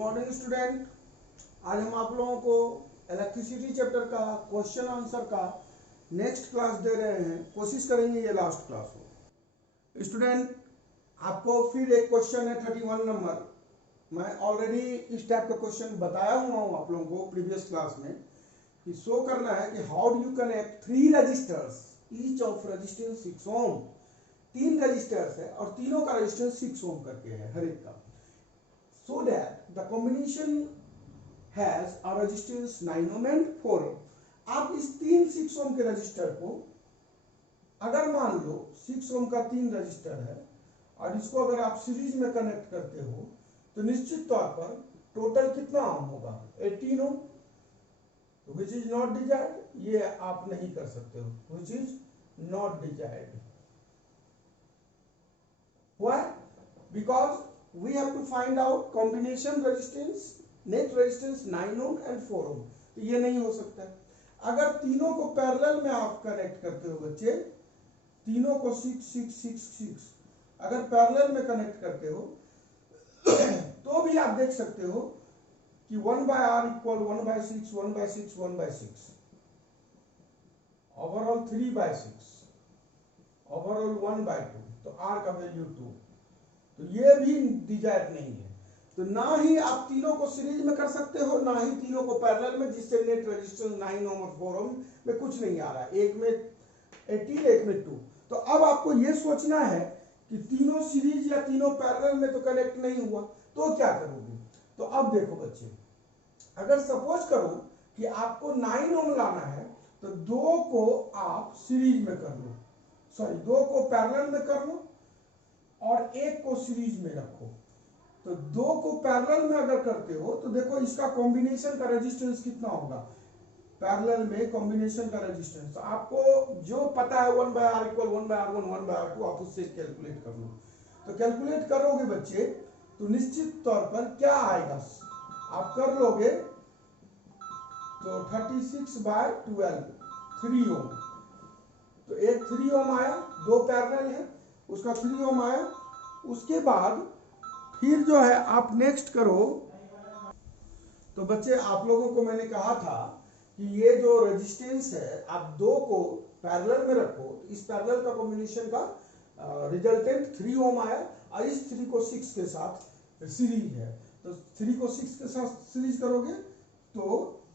Morning student. आज हम आप लोगों को इलेक्ट्रिसिटी चैप्टर का क्वेश्चन आंसर का नेक्स्ट क्लास दे रहे हैं। कोशिश करेंगे ये लास्ट क्लास हो। स्टूडेंट, आपको फिर एक क्वेश्चन है 31 नंबर। मैं ऑलरेडी इस टाइप का क्वेश्चन बताया हुआ हूँ आप लोगों को प्रीवियस क्लास में कि शो करना है कि how do you connect 3 resistors each of resistance 6 ohm. 3 resistors है और तीनों का रेजिस्टेंस 6 ओम करके है हर एक का, so that the combination has a resistance 9 ohm and 4 ohm। आप इस 6 ओम के रजिस्टर को अगर मान लो 6 ओम का 3 रजिस्टर है और इसको अगर आप सीरीज में कनेक्ट करते हो तो निश्चित तौर पर टोटल कितना ओम होगा? 18 ओम, which is not desired। ये आप नहीं कर सकते हो, which is not desired। Why? Because we have to find out combination resistance, net resistance 9 ohm and 4 ohm। तो ये नहीं हो सकता है। अगर तीनों को पैरेलल में आप कनेक्ट करते हो बच्चे, तीनों को 6 6 6 6 अगर पैरेलल में कनेक्ट करते हो तो भी आप देख सकते हो कि 1/r इक्वल 1/6 1/6 1/6 ओवरऑल 3/6 ओवरऑल 1/2, तो r का वैल्यू 2। तो ये भी डिजायर्ड नहीं है। तो ना ही आप तीनों को सीरीज में कर सकते हो, ना ही तीनों को पैरेलल में, जिससे नेट रेजिस्टेंस 9 ओम और 4 ओम में कुछ नहीं आ रहा है। एक में 18 एक में 2। तो अब आपको ये सोचना है कि तीनों सीरीज या तीनों पैरेलल में तो कनेक्ट नहीं हुआ, तो क्या करोगे? तो अब देखो बच्चे, अगर सपोज करो कि आपको 9 ओम लाना है तो 2 को आप सीरीज में कर लो, सॉरी 2 को पैरेलल में कर लो और 1 को सीरीज में रखो। तो 2 को पैरेलल में अगर करते हो तो देखो इसका कॉम्बिनेशन का रेजिस्टेंस कितना होगा? पैरेलल में कॉम्बिनेशन का रेजिस्टेंस तो आपको जो पता है 1/r इक्वल 1/r1 1/r2, आप उससे कैलकुलेट कर लो। तो कैलकुलेट करोगे बच्चे तो निश्चित तौर पर क्या आएगा? आप कर लोगे तो 36/12 3 ओम। तो एक 3 ओम आया, 2 पैरेलल है, उसका 3 ओम आया। उसके बाद फिर जो है आप नेक्स्ट करो। तो बच्चे आप लोगों को मैंने कहा था कि ये जो रेजिस्टेंस है आप 2 को पैरेलल में रखो, इस पैरेलल का कॉम्बिनेशन का रिजल्टेंट 3 ओम आया और इस 3 को 6 के साथ सीरीज है। तो 3 को 6 के साथ सीरीज करोगे तो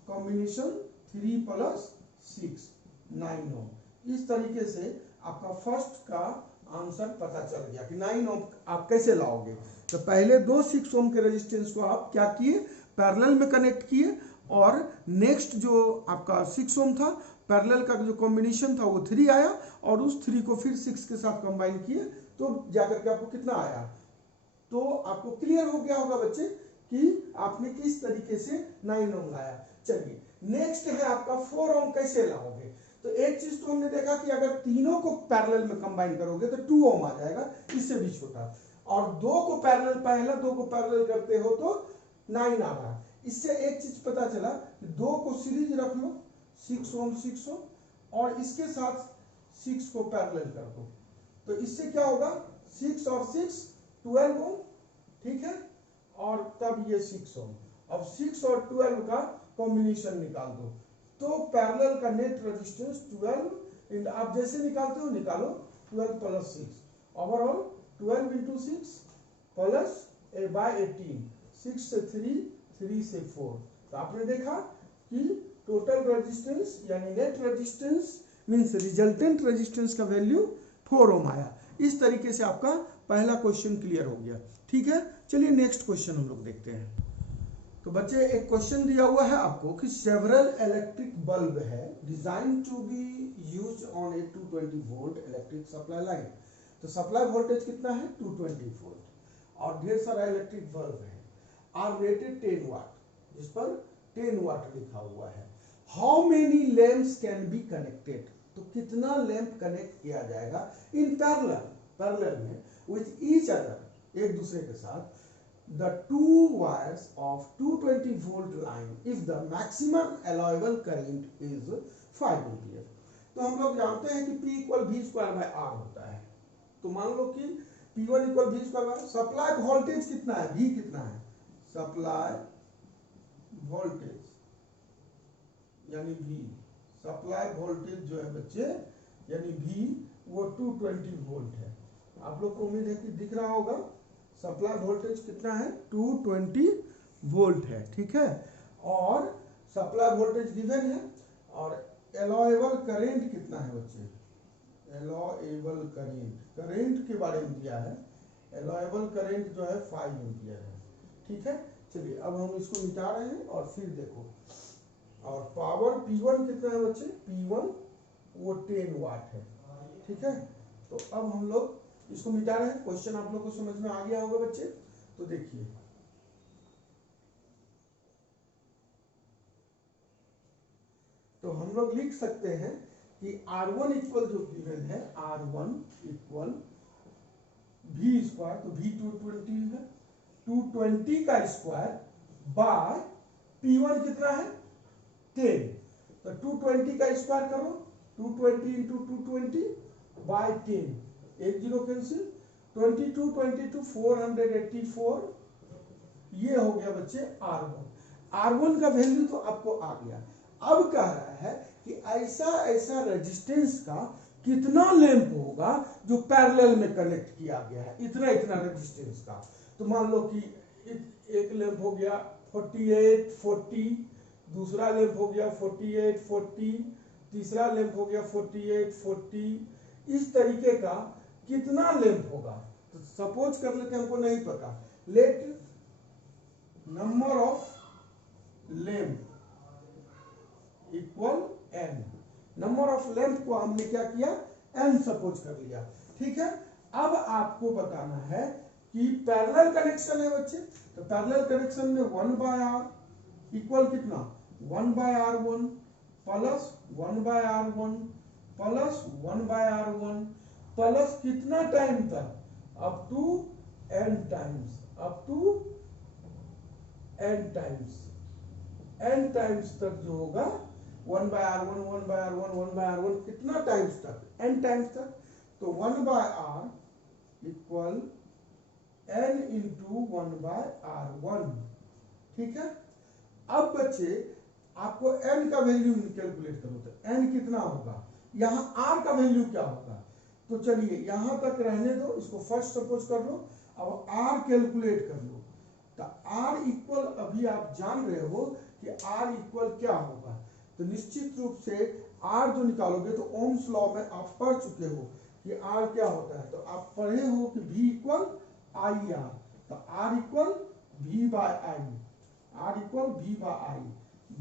कॉम्बिनेशन 3 + 6 9 ओम। इस तरीके से आपका फर्स्ट का आंसर पता चल गया कि 9 ओम आप कैसे लाओगे। तो पहले 2 6 ओम के रेजिस्टेंस को आप क्या किए? पैरेलल में कनेक्ट किए और नेक्स्ट जो आपका 6 ओम था, पैरेलल का जो कॉम्बिनेशन था वो 3 आया और उस 3 को फिर 6 के साथ कंबाइन किए तो जाकर के आपको कितना आया? तो आपको क्लियर हो गया होगा बच्चे कि आपने किस तरीके से 9 ओम लाया। चलिए नेक्स्ट है आपका 4 ओम कैसे लाओगे। तो एक चीज तो हमने देखा कि अगर तीनों को पैरेलल में कंबाइन करोगे तो 2 ओम आ जाएगा, इससे भी छोटा। और 2 को पैरेलल, पहला 2 को पैरेलल करते हो तो 9 आ रहा है। इससे एक चीज पता चला कि 2 को सीरीज रख लो 6 ओम 6 ओम और इसके साथ 6 को पैरेलल कर दो। तो इससे क्या होगा? 6 और 6 12 ओम, ठीक है, और तब ये 6 ओम। अब 6 और 12 का कॉम्बिनेशन निकाल दो तो पैरेलल का नेट रेजिस्टेंस 12 आप जैसे निकालते हो निकालो, 12 + 6 ओवरऑल 12 × 6 प्लस 18, 6 से 3 3 से 4। तो आपने देखा कि टोटल रेजिस्टेंस यानी net resistance means resultant resistance का वैल्यू 4 ओम आया। इस तरीके से आपका पहला क्वेश्चन क्लियर हो गया। ठीक है, चलिए नेक्स्ट क्वेश्चन हम लोग देखते हैं। तो बच्चे एक क्वेश्चन दिया हुआ है आपको कि सेवरल इलेक्ट्रिक बल्ब है design to be used on a 220 volt electric supply line. तो सप्लाई वोल्टेज कितना है? 220 वोल्ट और ढेर सारा इलेक्ट्रिक बल्ब है, आर रेटेड 10 वाट, जिस पर 10 वाट लिखा हुआ है। How many lamps can be connected. तो कितना लैंप कनेक्ट किया जाएगा इन पैरेलल में विद ईच अदर, एक दूसरे के साथ, the two wires of 220 volt line if the maximum allowable current is 5 ampere। तो हम लोग जानते हैं कि P = V²/R होता है। तो मान लो कि P1 = V²/R, सप्लाई वोल्टेज कितना है? V कितना है? सप्लाई वोल्टेज यानी V, सप्लाई वोल्टेज जो है बच्चे यानी V वो 220 वोल्ट है। आप लोग को उम्मीद है कि दिख रहा होगा सप्लाई वोल्टेज कितना है 220 वोल्ट है, ठीक है। और सप्लाई वोल्टेज गिवन है और एलोएबल करेंट कितना है बच्चे, एलोएबल करेंट के बारे में दिया है। एलोएबल करेंट जो है 5 एम्पियर है, ठीक है। चलिए अब हम इसको मिटा रहे हैं और फिर देखो, और पावर P1 कितना है बच्चे, P1 वो 10 वाट है, ठीक है। तो अब हम लोग इसको मिटा रहे हैं। क्वेश्चन आप लोग को समझ में आ गया होगा बच्चे। तो देखिए तो हम लोग लिख सकते हैं कि R1 इक्वल जो गिवन है R1 इक्वल V स्क्वायर, तो V 220 है, 220 का स्क्वायर बाय P1 कितना है 10, तो 220 का स्क्वायर करो, 220 इंटू 220 बाय 10, एक जीरो कैंसिल, 22 22 484, ये हो गया बच्चे R1 का वैल्यू तो आपको आ गया। अब कह रहा है कि ऐसा ऐसा रेजिस्टेंस का कितना लैंप होगा जो पैरेलल में कनेक्ट किया गया है, इतना इतना रेजिस्टेंस का। तो मान लो कि एक लैंप हो गया 48 40, दूसरा लैंप हो गया 48 40, तीसरा लैंप हो गया 48 40, इस तरीके का कितना लैंप होगा। तो सपोज कर लेते हैं, हमको नहीं पता, let number of lamp equal n, number of length को हमने क्या किया n सपोज कर लिया, ठीक है। अब आपको बताना है कि पैरेलल कनेक्शन है बच्चे, तो पैरेलल कनेक्शन में 1/r इक्वल कितना 1/r1 plus 1/r1 plus 1/r1 plus कितना टाइम तक, up to n times, up to n times, n times तक जो होगा 1/r1 1/r1 1/r1 कितना टाइम्स तक, n टाइम्स तक। तो 1/r equal n into 1/r1, ठीक है। अब बच्चे आपको n का वैल्यू कैलकुलेट करो, तो n कितना होगा, यहाँ r का वैल्यू क्या होगा। तो चलिए यहां तक रहने दो, इसको फर्स्ट सपोज कर लो, अब r कैलकुलेट कर लो। तो r इक्वल अभी आप जान रहे हो कि r इक्वल क्या होगा, तो निश्चित रूप से r जो निकालोगे तो ओम्स लॉ में आप पढ़ चुके हो कि r क्या होता है। तो आप पढ़े हो कि v इक्वल आई आर, तो r equal v by I, r equal v by I,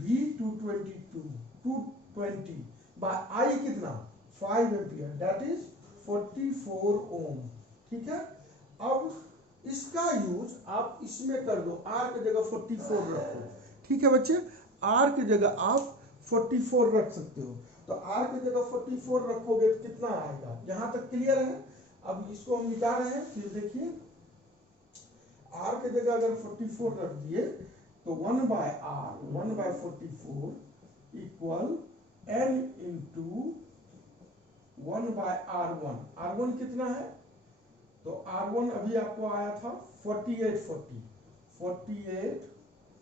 v 220 by i कितना 5 एम्पियर, दैट इज 44 ओम, ठीक है। अब इसका यूज आप इसमें कर दो, r की जगह 44 रखो, ठीक है बच्चे, r की जगह आप 44 रख सकते हो। तो r की जगह 44 रखोगे तो कितना आएगा, यहां तक क्लियर है। अब इसको हम मिटा रहे हैं, फिर देखिए r की जगह अगर 44 रख दिए तो 1/r 1/44 equal n into 1/r1, r1 कितना है, तो R1 अभी आपको आया था 48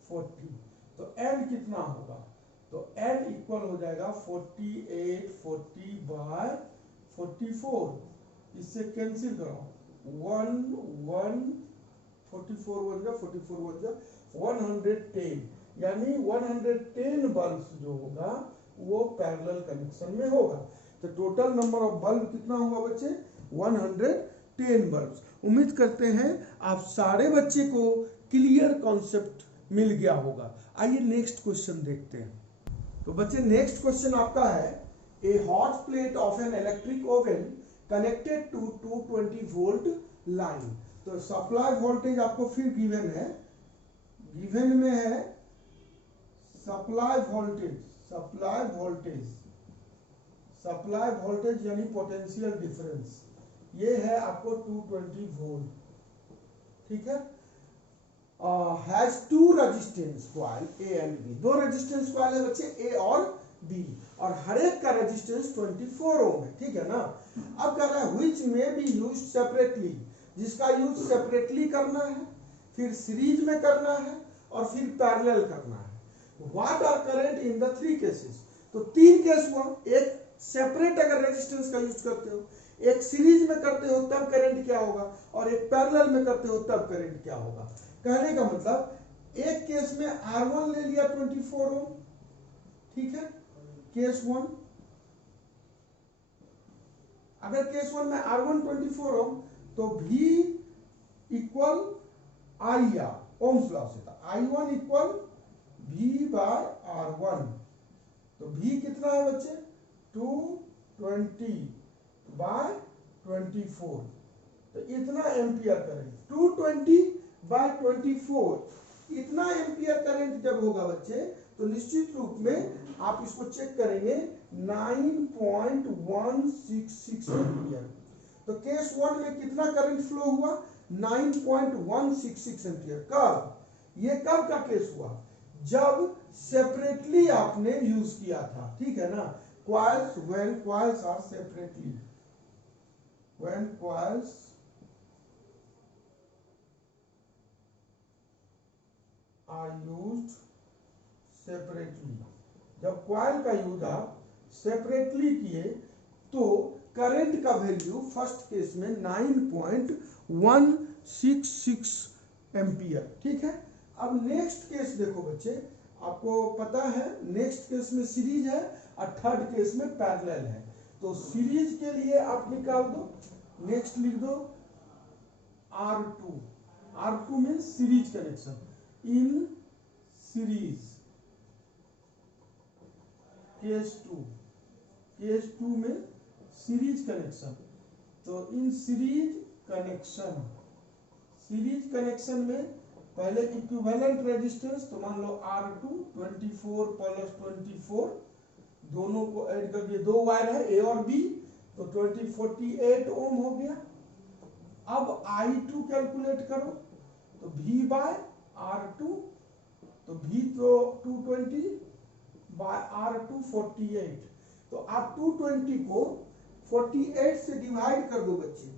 40, तो n कितना होगा, तो n इक्वल हो जाएगा 48 40 बाय 44, इससे कैंसिल करो 1 1 44 1 जा 44 1 जा 110, यानी 110 बल्ब जो होगा वो पैरेलल कनेक्शन में होगा। तो टोटल नंबर ऑफ बल्ब कितना हुआ बच्चे 110 बल्ब। उम्मीद करते हैं आप सारे बच्चे को क्लियर कॉन्सेप्ट मिल गया होगा। आइए नेक्स्ट क्वेश्चन देखते हैं। तो बच्चे नेक्स्ट क्वेश्चन आपका है, a hot plate of an electric oven connected to 220 volt line. तो सप्लाई वोल्टेज आपको फिर गिवन है, गिवन में है सप्लाई वोल्टेज यानी पोटेंशियल डिफरेंस, ये है आपको 220 वोल्ट, ठीक है। Has two resistance coil A and B, दो रेजिस्टेंस कॉइल है बच्चे ए और बी, और हर एक का रेजिस्टेंस 24 ओम है, ठीक है ना। अब कह रहा है which may be used separately, जिसका यूज सेपरेटली करना है, फिर सीरीज में करना है और फिर पैरेलल करना है। What are current in the 3 cases? तो 3 केस हुआ, एक सेपरेट अगर रेजिस्टेंस का यूज करते हो, एक सीरीज में करते हो तब करंट क्या होगा, और एक पैरेलल में करते हो तब करंट क्या होगा। कहने का मतलब एक केस में R1 ले लिया 24 ओम, ठीक है, केस 1। अगर केस 1 में R1 24 ओम तो V equal I R, Ohm's law से था, I1 equal V bye R1। तो V कितना है बच्चे, 220 बाय 24, तो इतना एम्पियर करंट, 220 बाय 24 इतना एम्पियर करंट जब होगा बच्चे, तो निश्चित रूप में आप इसको चेक करेंगे 9.166 एम्पियर। तो केस 1 में कितना करंट फ्लो हुआ, 9.166 एम्पियर। कब, ये कब का केस हुआ, जब सेपरेटली आपने यूज किया था, ठीक है ना। Coils, when coils are separately, when coils are used separately, जब कॉइल का यूज आप सेपरेटली किए तो करंट का वैल्यू फर्स्ट केस में 9.166 एम्पियर, ठीक है। अब नेक्स्ट केस देखो बच्चे, आपको पता है नेक्स्ट केस में सीरीज है और थर्ड केस में पैरेलल है। तो सीरीज के लिए आप निकाल दो, नेक्स्ट लिख दो R2, R2 means series connection, in series case 2 में सीरीज कनेक्शन। तो इन सीरीज कनेक्शन में पहले इक्विवेलेंट रेजिस्टेंस, तो मान लो R2 24 प्लस 24, दोनों को ऐड करके, 2 वायर है A और B, तो 48 ओम हो गया। अब I2 कैलकुलेट करो, तो V बाय R2, तो V तो 220 बाय R2 48, तो आप 220 को 48 से डिवाइड कर दो बच्चे,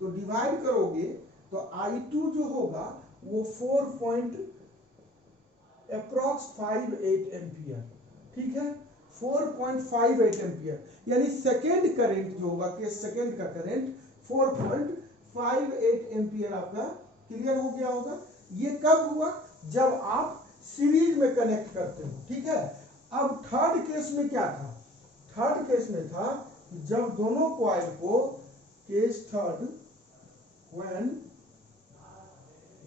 तो डिवाइड करोगे तो I2 जो होगा वो 4.58 एम्पियर, ठीक है, 4.58 एम्पियर, यानी सेकेंड करंट जो होगा, केस सेकेंड का करंट 4.58 एम्पियर आपका क्लियर हो गया होगा। ये कब हुआ, जब आप सीरीज में कनेक्ट करते हो, ठीक है। अब थर्ड केस में क्या था, थर्ड केस में था जब दोनों कॉइल को, case third, when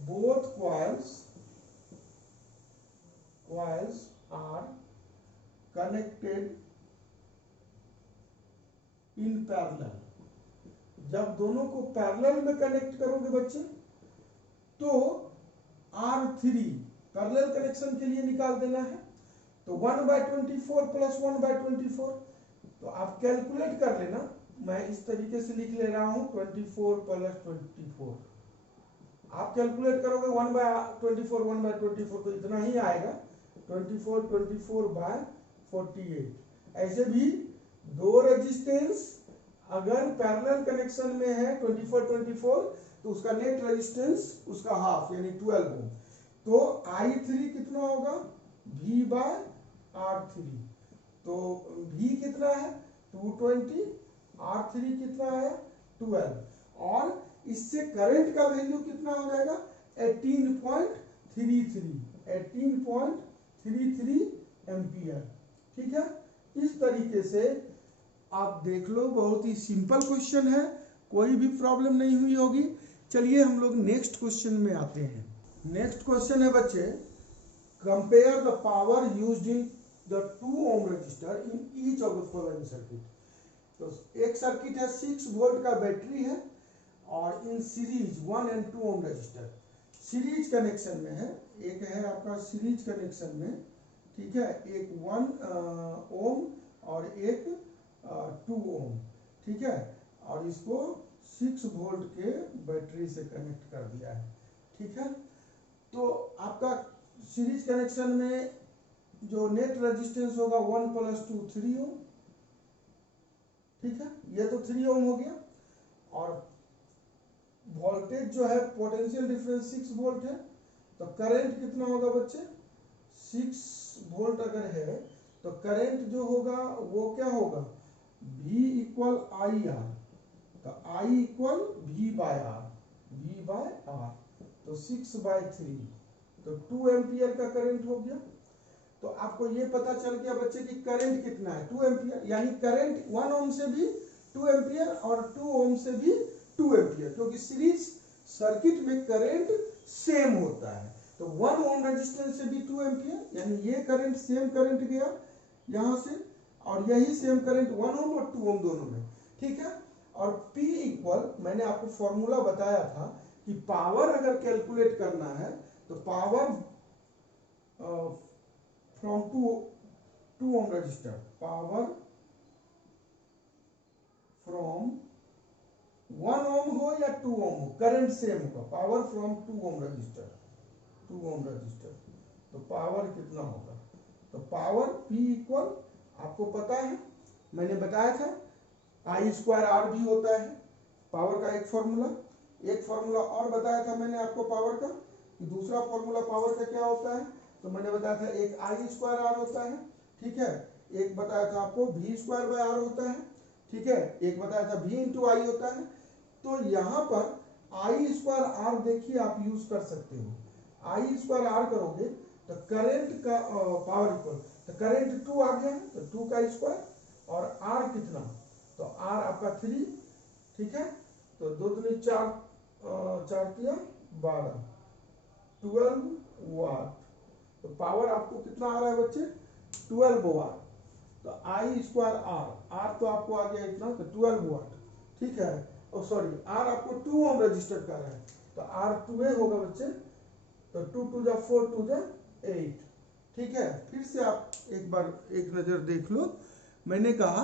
both coils are connected in parallel, जब दोनों को पैरेलल में कनेक्ट करोगे बच्चे, तो R3 पैरेलल कनेक्शन के लिए निकाल देना है, तो 1/24 प्लस 1/24, तो आप कैलकुलेट कर लेना, मैं इस तरीके से लिख ले रहा हूं 24 प्लस 24, आप कैलकुलेट करोगे 1/24 1/24 तो इतना ही आएगा, 24/48। ऐसे भी दो रेजिस्टेंस अगर पैरेलल कनेक्शन में है 24 तो उसका नेट रेजिस्टेंस उसका हाफ यानी 12 ओम। तो I3 कितना होगा, V बाय R3, तो V कितना है 220, R3 कितना है 12, और इससे करंट का वैल्यू कितना हो जाएगा 18.33 एम्पियर, ठीक है। इस तरीके से आप देख लो, बहुत ही सिंपल क्वेश्चन है, कोई भी प्रॉब्लम नहीं हुई होगी। चलिए हम लोग नेक्स्ट क्वेश्चन में आते हैं। नेक्स्ट क्वेश्चन है बच्चे, compare the power used in the 2 ohm resistor in each of the following circuit. तो एक सर्किट है 6 वोल्ट का बैटरी है और इन सीरीज 1 और 2 ओम रजिस्टर सीरीज कनेक्शन में है, एक है आपका सीरीज कनेक्शन में, ठीक है, एक 1 ओम और एक 2 ओम, ठीक है, और इसको 6 वोल्ट के बैटरी से कनेक्ट कर दिया है, ठीक है। तो आपका सीरीज कनेक्शन में जो नेट रेजिस्टेंस होगा 1 + 2 3 ओम, ठीक है, ये तो 3 ओम हो गया, और वोल्टेज जो है पोटेंशियल डिफरेंस 6 वोल्ट है, तो करंट कितना होगा बच्चे, 6 वोल्ट अगर है तो करंट जो होगा वो क्या होगा, V इक्वल आई आर, तो I equal V by R, तो 6/3, तो 2 एम्पियर का करंट हो गया। तो आपको ये पता चल गया बच्चे कि करंट कितना है, 2 एम्पियर, यानी करंट 1 ओम से भी 2 एम्पियर और 2 ओम से भी 2 एम्पियर, क्योंकि सीरीज सर्किट में करंट सेम होता है। तो 1 ओम रेजिस्टेंस से भी 2 एम्पियर, यानी ये करंट सेम करंट गया यहां से, और यही सेम करंट 1 ओम और 2 ओम दोनों में, ठीक है। और P इक्वल, मैंने आपको फॉर्मूला बताया था कि पावर अगर कैलकुलेट करना है तो power from 2 ohm resistor, power from 1 ohm हो या 2 ओम हो, करंट सेम होगा, पावर फ्रॉम 2 ओम रजिस्टर, तो पावर कितना होगा, तो पावर P इक्वल, आपको पता है मैंने बताया था I²R भी होता है पावर का एक फॉर्मूला और बताया था मैंने आपको पावर का, कि दूसरा फॉर्मूला पावर का क्या होता है, तो मैंने बताया था एक I²R होता है, ठीक है, एक बताया था आपको V²R होता है, ठीक है, एक बताया था V इंटू आई होता है। तो यहाँ पर I²R देखिए आप यूज कर सकते हो, I²R करोगे तो करंट का पावर इक्वल, तो करंट 2 आ गया है तो 2 का स्क्वायर, और R कितना, तो R आपका 3, ठीक है, तो 2 दूनी 4, 4 तिया 12, 12 वाट, तो पावर आपको कितना आ रहा है बच्चे, 12 वाट। तो I²R, R तो आपको आ गया इतना, तो 12 वाट, ठीक है, और सॉरी R आपको 2 ओम रजिस्टर कर रहा है, तो R 2A होगा बच्चे, तो 2 2 जा 4 2 जा 8, ठीक है। फिर से आप एक बार एक नजर देख लो, मैंने कहा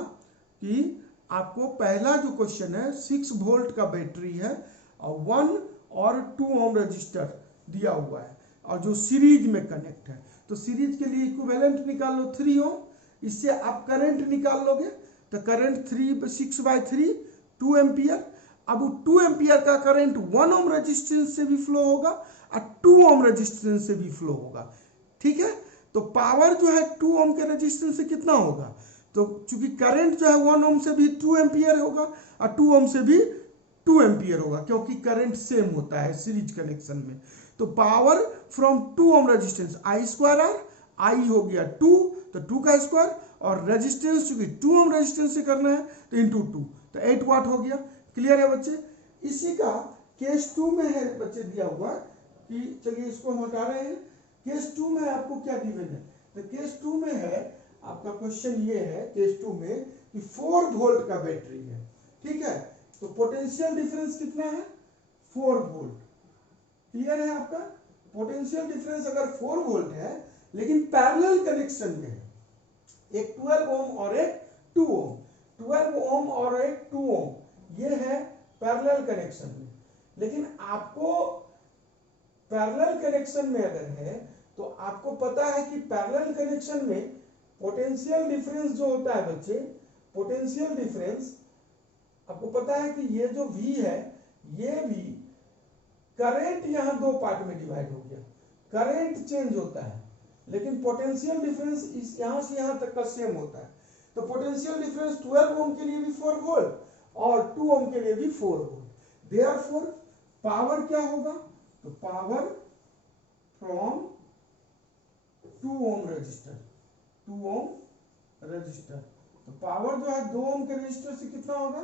कि आपको पहला जो क्वेश्चन है 6 वोल्ट का बैटरी है और 1 और 2 ओम रजिस्टर दिया हुआ है और जो सीरीज में कनेक्ट है, तो सीरीज के लिए इक्विवेलेंट निकाल लो 3 ओम, इससे आप करंट निकाल लोगे, तो करंट 6/3 2 एम्पियर। अब 2 एम्पियर का करंट 1 ओम रेजिस्टेंस से भी फ्लो होगा और 2 ओम रेजिस्टेंस से भी फ्लो होगा, ठीक है। तो पावर जो है 2 ओम के रेजिस्टेंस से कितना होगा, तो चूंकि करंट जो है 1 ओम से भी 2 एम्पियर होगा और 2 ओम से भी 2 एम्पियर होगा, क्योंकि करंट सेम होता है सीरीज कनेक्शन में। तो power from 2 ohm resistance I²R, I हो गया 2, तो 2 का स्क्वायर, और रेजिस्टेंस चूंकि 2 ओम रेजिस्टेंस से करना है तो इंटू 2, तो 8 वाट हो गया। क्लियर है बच्चे। इसी का केस 2 में है बच्चे दिया हुआ कि, चलिए इसको हम हटा रहे हैं, केस 2 में आपको क्या गिवन है, तो केस 2 में है आपका क्वेश्चन ये है केस 2 में कि 4 वोल्ट का बैटरी है, ठीक है, तो पोटेंशियल डिफरेंस कितना है, 4 वोल्ट। क्लियर है आपका, पोटेंशियल डिफरेंस अगर 4 वोल्ट है लेकिन पैरेलल कनेक्शन में है, एक 12 ओम और एक 2 ओम, 12 ओम और एक 2 ओम, ये है पैरेलल कनेक्शन में। लेकिन आपको पैरेलल कनेक्शन में अगर है तो आपको पता है कि पैरेलल कनेक्शन में पोटेंशियल डिफरेंस जो होता है बच्चे, पोटेंशियल डिफरेंस आपको पता है कि ये जो V है, ये भी करंट यहां 2 पार्ट में डिवाइड हो गया, करंट चेंज होता है लेकिन पोटेंशियल डिफरेंस इस यहां से यहां तक का सेम होता है। तो पोटेंशियल डिफरेंस 12 ओम के लिए भी 4 वोल्ट और 2 ओम के लिए भी 4 वोल्ट। देयरफॉर पावर क्या होगा, तो power from 2 ohm resistor, 2 ohm resistor, तो पावर जो है 2 ओम के रजिस्टर से कितना होगा,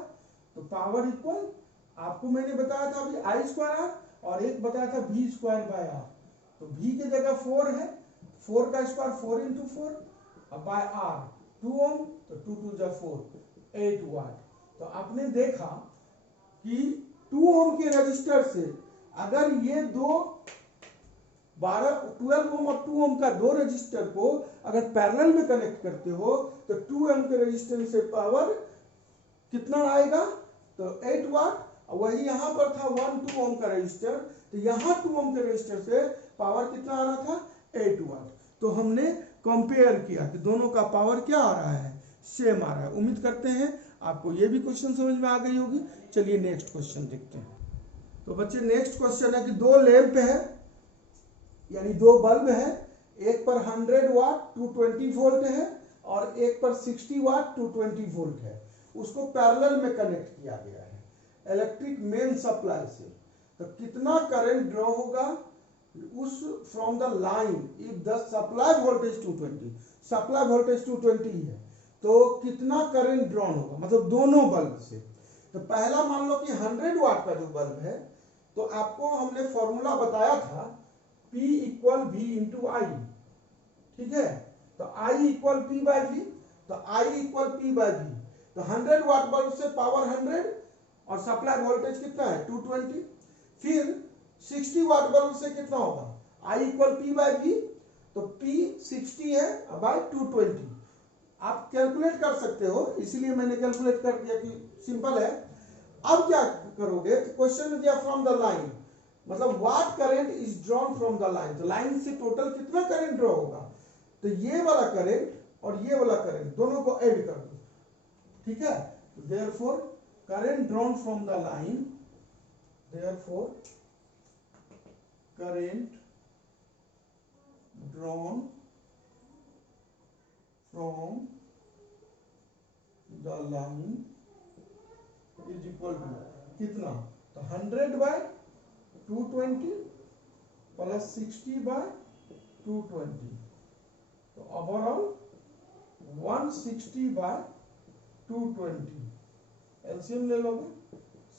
तो पावर इक्वल, आपको मैंने बताया था अभी I²R और एक बताया था V²/R, तो V की जगह 4 है, 4 का स्क्वायर 4 इंटू 4, अब बाय R 2 ओम, तो 2 2 जा 4, 8 वाट। तो आपने देखा कि 2 ओम के रजिस्टर से अगर ये दो 12 ओम और 2 ओम का 2 रजिस्टर को अगर पैरेलल में कनेक्ट करते हो तो 2 ओम के रजिस्टेंस से पावर कितना आएगा, तो 8 वाट। वही यहां पर था 1 2 ओम का रजिस्टर, तो यहां 2 ओम के रजिस्टर से पावर कितना आ रहा था, 8 वाट। तो हमने कंपेयर किया कि दोनों का पावर क्या आ रहा है, सेम आ रहा है। उम्मीद करते हैं आपको ये भी क्वेश्चन समझ में आ गई होगी। चलिए नेक्स्ट क्वेश्चन देखते हैं। तो बच्चे नेक्स्ट क्वेश्चन है कि 2 लैंप है, यानी दो बल्ब है, एक पर 100 वाट 220 वोल्ट है और एक पर 60 वाट 220 वोल्ट है, उसको पैरेलल में कनेक्ट किया गया है इलेक्ट्रिक मेन सप्लाई से। तो कितना करंट ड्रॉ होगा उस from the line if the supply voltage 220, supply voltage 220 है तो कितना करंट ड्रॉन होगा, मतलब दोनों बल्ब से। तो पहला मान लो कि 100 वाट का जो बल्ब है, तो आपको हमने फॉर्मूला बताया था P इक्वल V इंटू आई, ठीक है। तो I equal P by V, तो I equal P by V। तो 100 वाट बल्ब से पावर 100 और सप्लाई वोल्टेज कितना है 220। फिर 60 वाट बल्ब से कितना होगा I equal P by V, तो P 60 है बाई 220। आप कैलकुलेट कर सकते हो, इसीलिए मैंने कैलकुलेट कर दिया कि सिंपल है। अब क्या करोगे, क्वेश्चन में दिया फ्रॉम द लाइन, मतलब what current is drawn from the line, तो लाइन से टोटल कितना करंट ड्रॉ होगा। तो ये वाला करंट और ये वाला करंट दोनों को ऐड कर दो, ठीक है। Therefore current drawn from the line, therefore current drawn from the line is equal to कितना, तो 100 बाय 220 प्लस 60 बाय 220, तो ओवरऑल 160 बाय 220। एलसीएम ले लोगे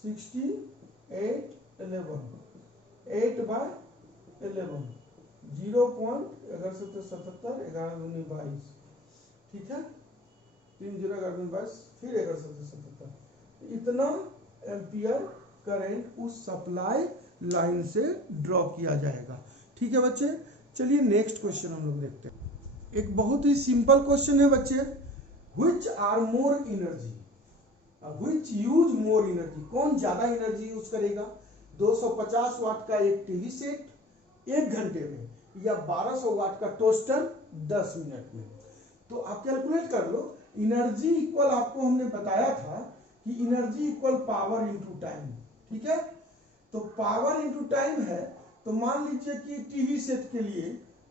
60 8 11 8 बाय 11 0.1177 11 दूनी 22, ठीक है। 3 0 11 दूनी 22 फिर 1177, इतना एम्पियर करंट उस सप्लाई लाइन से ड्रॉ किया जाएगा, ठीक है बच्चे। चलिए नेक्स्ट क्वेश्चन हम लोग देखते हैं। एक बहुत ही सिंपल क्वेश्चन है बच्चे, which are more energy, which use more energy, कौन ज्यादा एनर्जी यूज करेगा, 250 वाट का एक टीवी सेट 1 घंटे में या 1200 वाट का टोस्टर 10 मिनट में। तो आप कैलकुलेट कर लो, एनर्जी इक्वल आपको हमने बताया था कि energy equal power into time, ठीक है। तो पावर इनटू टाइम है, तो मान लीजिए कि टीवी सेट के लिए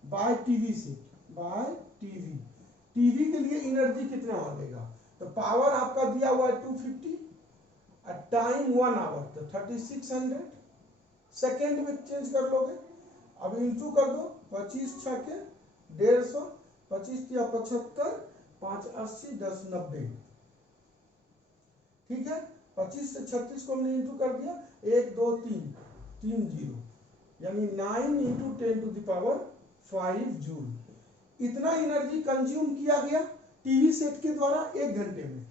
by TV set by TV, TV के लिए एनर्जी कितना लगेगा, तो पावर आपका दिया हुआ है 250 और टाइम 1 आवर, तो 3600 सेकेंड में चेंज कर लोगे। अब इंटू कर दो, 25 6 के 150, 25 या 75, 5 80 10 90, ठीक है। 25 से 36 को हमने इंटू कर दिया, 1 2 3 3 0, यानी 9 into 10 to the power 5 joule. इतना एनर्जी कंज्यूम किया गया टीवी सेट के द्वारा 1 घंटे में।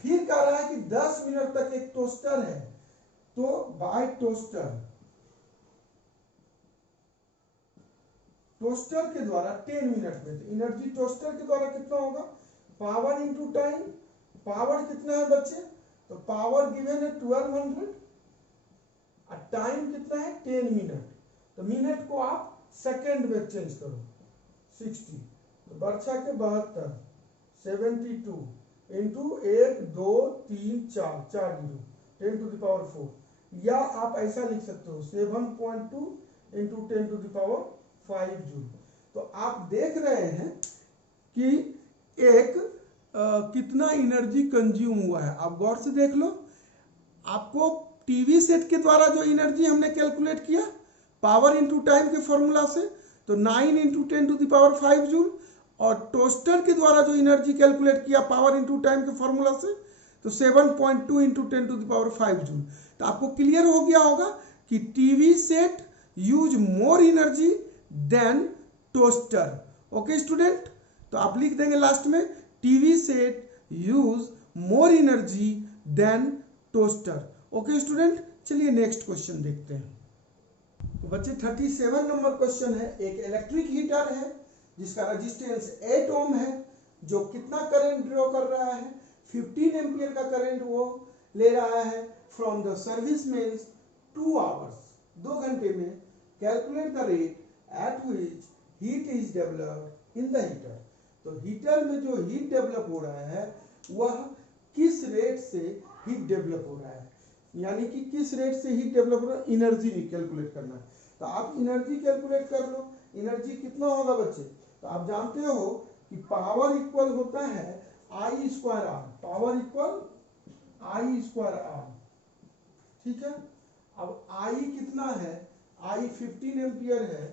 फिर कह रहा है कि 10 मिनट तक एक टोस्टर है, तो बाय टोस्टर, टोस्टर के द्वारा 10 मिनट में, तो एनर्जी टोस्टर के द्वारा कितना होगा, पावर इंटू टाइम, पावर कितना है बच्चे, तो पावर गिवन है 1200 और टाइम कितना है 10 मिनट, तो मिनट को आप सेकेंड में चेंज करो 60, तो बर्छा के 72 72 इंटू 1 2 3 4 4 0 10 टू द पावर 4, या आप ऐसा लिख सकते हो 7.2 into 10 to the power 5 joule. तो आप देख रहे हैं कि एक कितना एनर्जी कंज्यूम हुआ है, आप गौर से देख लो। आपको टीवी सेट के द्वारा जो एनर्जी हमने कैलकुलेट किया पावर इंटू टाइम के फॉर्मूला से, तो 9 into 10 to the power 5 joule, और टोस्टर के द्वारा जो एनर्जी कैलकुलेट किया पावर इंटू टाइम के फॉर्मूला से, तो 7.2 into 10 to the power 5 joule. तो आपको क्लियर हो गया होगा कि TV set use more energy than toaster. Okay student, तो आप लिख देंगे लास्ट में TV set use more energy than toaster. Okay student, चलिए नेक्स्ट क्वेश्चन देखते हैं। तो बच्चे 37 नंबर क्वेश्चन है, एक इलेक्ट्रिक हीटर है जिसका रेजिस्टेंस 8 ओम है, जो कितना करंट ड्रॉ कर रहा है, 15 एम्पियर का करंट वो ले रहा है from the service mains 2 hours, 2 घंटे में। Calculate the rate at which heat is developed in the heater. तो हीटर में जो हीट डेवलप हो रहा है वह किस रेट से हीट डेवलप हो रहा है, यानी कि किस रेट से हीट डेवलप हो रहा है, एनर्जी कैलकुलेट करना है। तो आप एनर्जी कैलकुलेट कर लो, एनर्जी कितना होगा बच्चे? तो आप जानते हो कि पावर इक्वल होता है I square R, power equal I square R, ठीक है। अब आई कितना है? आई 15 एम्पियर है,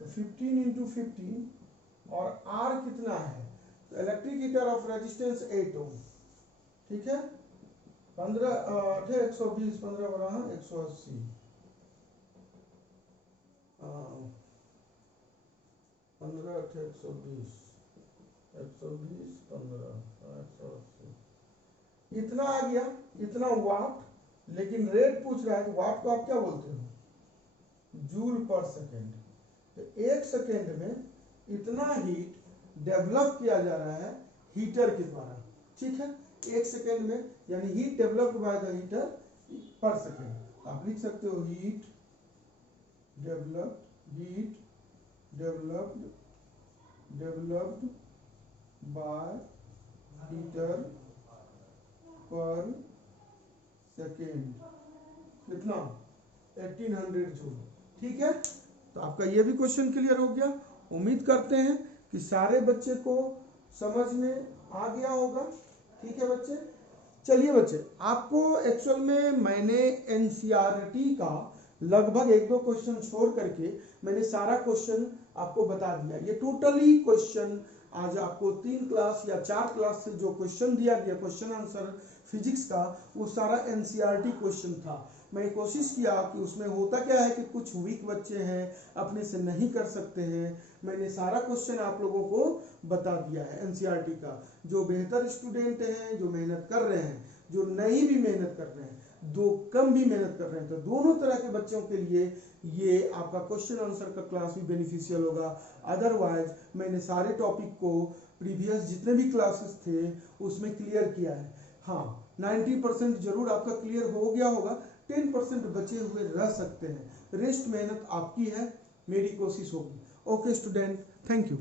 तो 15 इंटू 15 और आर कितना है? तो इलेक्ट्रिक हीटर ऑफ रेजिस्टेंस 8 ओम, ठीक है। 15 120 15 बड़ा 180, 15 120 120 15 180, इतना आ गया, इतना वाट। लेकिन रेट पूछ रहा है तो वाट को आप क्या बोलते हो? जूल पर सेकेंड। तो 1 सेकेंड में इतना हीट डेवलप किया जा रहा है हीटर के द्वारा, ठीक है। 1 सेकेंड में, यानी heat developed by the heater पर सेकेंड। आप लिख सकते हो हीट डेवलप्ड बाय हीटर पर सेकेंड, कितना? 1800 जूल, ठीक है। तो आपका ये भी क्वेश्चन क्लियर हो गया। उम्मीद करते हैं कि सारे बच्चे को समझ में आ गया होगा, ठीक है बच्चे। चलिए बच्चे, आपको एक्चुअल में मैंने एनसीईआरटी का लगभग 1-2 क्वेश्चन छोड़ करके मैंने सारा क्वेश्चन आपको बता दिया। ये टोटली क्वेश्चन आज आपको 3 क्लास या 4 क्लास से जो क्वेश्चन दिया गया, क्वेश्चन आंसर फिजिक्स का, वो सारा एनसीईआरटी क्वेश्चन था। मैं कोशिश किया कि उसमें होता क्या है कि कुछ वीक बच्चे हैं, अपने से नहीं कर सकते हैं। मैंने सारा क्वेश्चन आप लोगों को बता दिया है एनसीईआरटी का। जो बेहतर स्टूडेंट हैं, जो मेहनत कर रहे हैं, जो नहीं भी मेहनत कर रहे हैं, दो कम भी मेहनत कर रहे हैं, तो दोनों तरह के बच्चों के लिए ये आपका क्वेश्चन आंसर का क्लास भी बेनिफिशियल होगा। अदरवाइज मैंने सारे टॉपिक को प्रीवियस जितने भी क्लासेस थे उसमें क्लियर किया है। हाँ, 90% जरूर आपका क्लियर हो गया होगा, 10% बचे हुए रह सकते हैं। रेस्ट मेहनत आपकी है, मेरी कोशिश होगी। Okay student, thank you.